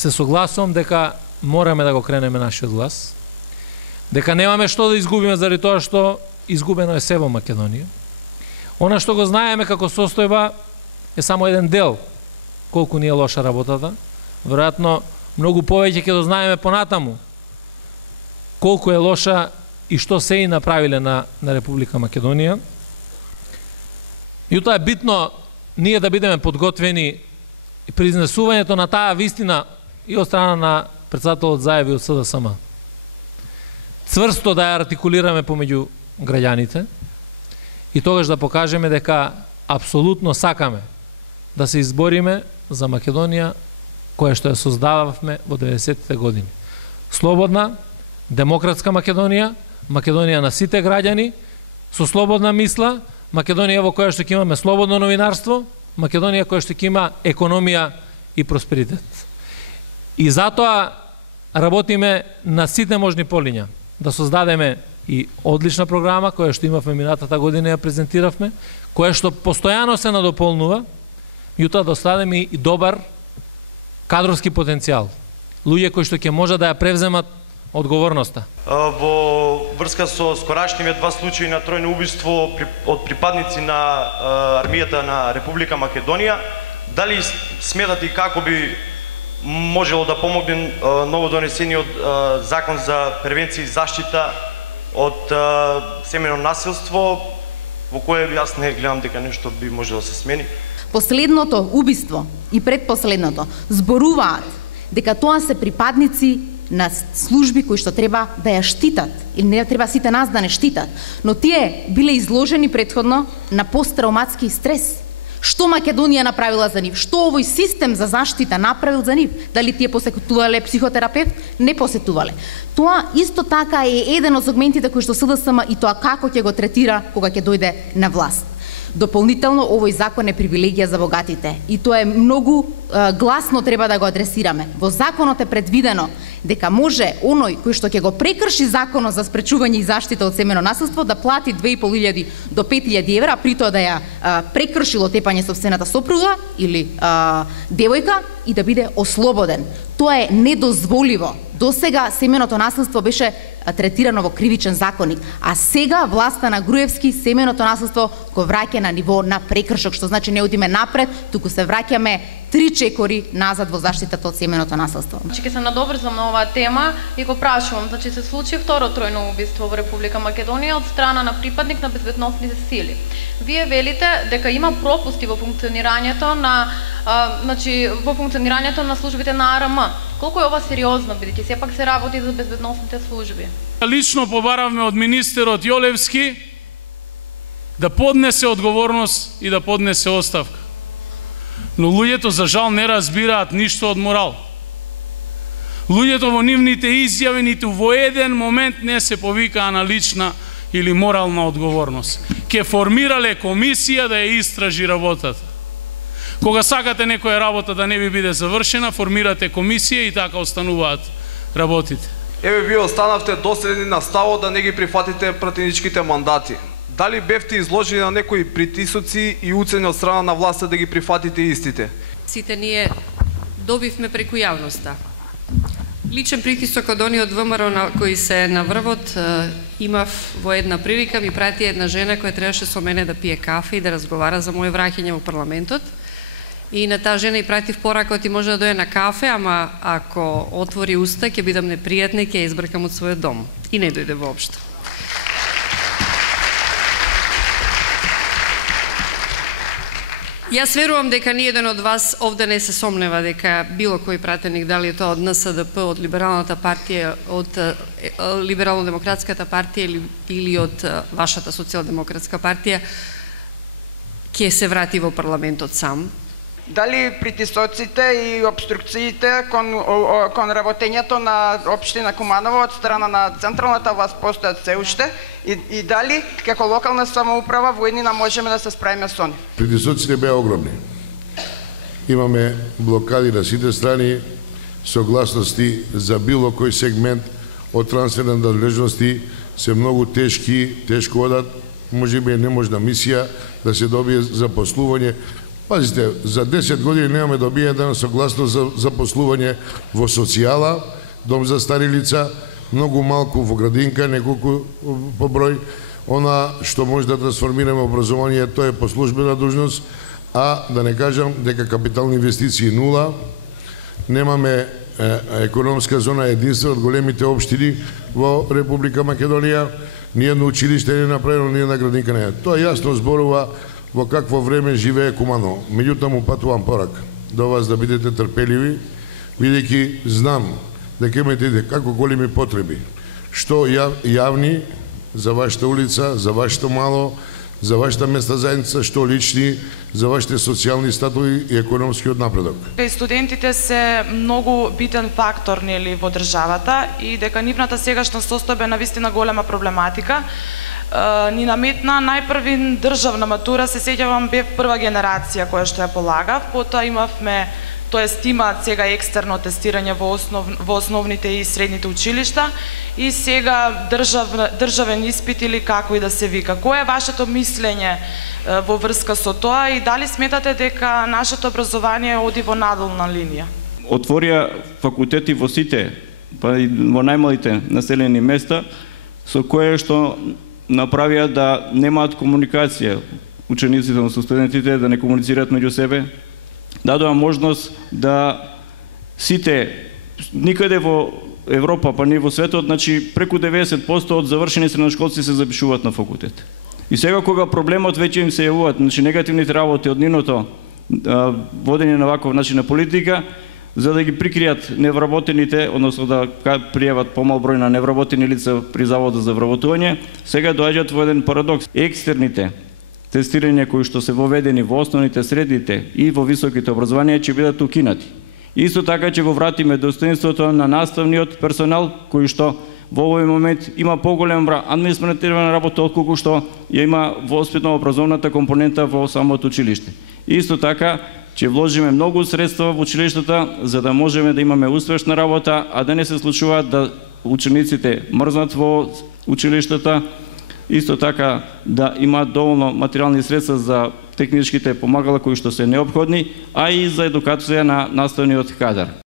се согласувам дека мораме да го кренеме нашиот глас, дека немаме што да изгубиме заради тоа што изгубено е се во Македонија. Она што го знаеме како состојба е само еден дел колку ни е лоша работата. Веројатно многу повеќе ќе дознаеме понатаму колку е лоша и што се и направиле на Република Македонија. И тоа е битно ние да бидеме подготвени при изнесувањето на таа вистина и од страна на председателот Заев и од СДСМ. Цврсто да ја артикулираме помеѓу граѓаните и тогаш да покажеме дека апсолутно сакаме да се избориме за Македонија која што ја создававме во 90-тите години. Слободна, демократска Македонија, Македонија на сите граѓани, со слободна мисла, Македонија во која што ќе имаме слободно новинарство, Македонија која што ќе има економија и просперитет. И затоа работиме на сите можни полиња, да создадеме и одлична програма која што имавме минатата година ја презентиравме, која што постојано се надополнува, меѓутоа да оставиме и добар кадровски потенцијал. Луѓе кои што ќе можат да ја превземат одговорноста. Во врска со скорашните два случаи на тројно убиство од припадници на армијата на Република Македонија, дали сметате како би можело да помогне новодонесениот закон за превенција и заштита од семејно насилство, во кое јас не гледам дека нешто би можело да се смени? Последното убиство и предпоследното зборуваат дека тоа се припадници на служби кои што треба да ја штитат, или не треба сите нас да не штитат, но тие биле изложени претходно на посттравматски стрес. Што Македонија направила за нив? Што овој систем за заштита направил за нив? Дали тие посетувале психотерапевт? Не посетувале. Тоа исто така е еден од сегментите кои што СДСМ и тоа како ќе го третира кога ќе дојде на власт. Дополнително, овој закон е привилегија за богатите и тоа е многу гласно треба да го адресираме. Во законот е предвидено дека може оној кој што ќе го прекрши законот за спречување и заштита од семејно насилство да плати 2.500 до 5.000 евра, а при тоа да ја прекршило тепање сопствената сопруга или девојка и да биде ослободен. Тоа е недозволиво. Досега семејното насилство беше третирано во кривичен законник, а сега власта на Груевски семејното насилство го враќа на ниво на прекршок, што значи не одиме напред, туку се враќаме 3 чекори назад во заштитата од семејното насилство. Ќе се надоврзам на оваа тема и го прашувам, значи се случи второ тројно убиство во Република Македонија од страна на припадник на безбедносните сили. Вие велите дека има пропусти во функционирањето на во функционирањето на службите на АРМ. Колку е ова сериозно, бидејќи сепак се работи за безбедносните служби? Лично побаравме од министерот Јолевски да поднесе одговорност и да поднесе оставка. Но луѓето за жал не разбираат ништо од морал. Луѓето во нивните изјави ниту во еден момент не се повикаа на лична или морална одговорност. Ке формирале комисија да ја истражи работата. Кога сакате некоја работа да не ви биде завршена, формирате комисија и така остануваат работите. Еве, вие останавте доследни на ставот да не ги прифатите пратеничките мандати. Дали бевте изложени на некои притисоци и уцени од страна на власта да ги прифатите истите? Сите ние добивме преку јавноста. Личен притисок од они од ВМРО на кои се на врвот имав во една прилика, ми прати една жена која требаше со мене да пие кафе и да разговара за моје враќање во парламентот. И на таа жена и пратив порака, ти може да дојде на кафе, ама ако отвори уста, ќе бидам непријатна и ќе ја избркам од својот дом. И не дојде воопшто. Јас верувам дека ниеден од вас овде не се сомнева дека било кој пратеник, дали е тоа од НСДП, од Либералната партија, од Либерално-демократската партија или од вашата Социјалдемократска партија, ќе се врати во парламентот сам. Дали притисоците и обструкциите кон работењето на општина Куманово од страна на централната власт постојат се уште и дали како локална самоуправа воеднина можеме да се справиме со нив? Притисоците беа огромни. Имаме блокади на сите страни, согласности за било кој сегмент од трансферни надлежности се многу тешко одат, можеби е неможна мисија да се добие запослување Пазите, за 10 години немаме добиена согласност за запослување во социјала, дом за стари лица, многу малку во градинка, неколку по број. Она што може да трансформираме образование, тоа е по службена должност, а да не кажам дека капитални инвестиции нула, немаме економска зона единствена од големите општини во Република Македонија, ниедно училиште не е направено, ниедна градинка не е. Тоа јасно зборува во какво време живее Куманово. Меѓутоа му патувам порак до вас да бидете трпеливи, бидејќи знам дека имате како големи потреби, што јавни за вашата улица, за вашето мало, за вашата месна заедница, што лични, за вашите социјални статуи и економскиот напредок. Студентите се многу битен фактор нели во државата и дека нивната сегашна состојба е навистина голема проблематика. Ни наметна најпрви државна матура, се сеќавам, бев прва генерација која што ја полагав, потоа имавме, тоест имаат сега екстерно тестирање во основните и средните училишта и сега државен испит или како и да се вика. Кое е вашето мислење во врска со тоа и дали сметате дека нашето образование оди во надолна линија? Отворија факултети во сите, па и во најмалите населени места, со кое што направија да немаат комуникација учениците со студентите, да не комуницираат меѓу себе, дадоа можност да сите, никаде во Европа, па не во светот, значи преку 90% од завршени средношколци се запишуваат на факултет. И сега кога проблемот веќе им се јавуваат, значи негативните работи од нивното водење на ваков начин на политика, за да ги прикријат невработените, односно да пријават помал број на невработени лица при Заводот за вработување, сега доаѓаат во еден парадокс. Екстерните тестирања кои што се воведени во основните, средните и во високите образованија ќе бидат укинати. Исто така ќе го вратиме достоинството на наставниот персонал кој што во овој момент има поголем број административна работа отколку што ја има воспитно-образовната компонента во самото училиште. Исто така ќе вложиме многу средства во училиштата за да можеме да имаме успешна работа, а да не се случува да учениците мрзнат во училиштата. Исто така да имаат доволно материјални средства за техничките помагала кои што се неопходни, а и за едукација на наставниот кадар.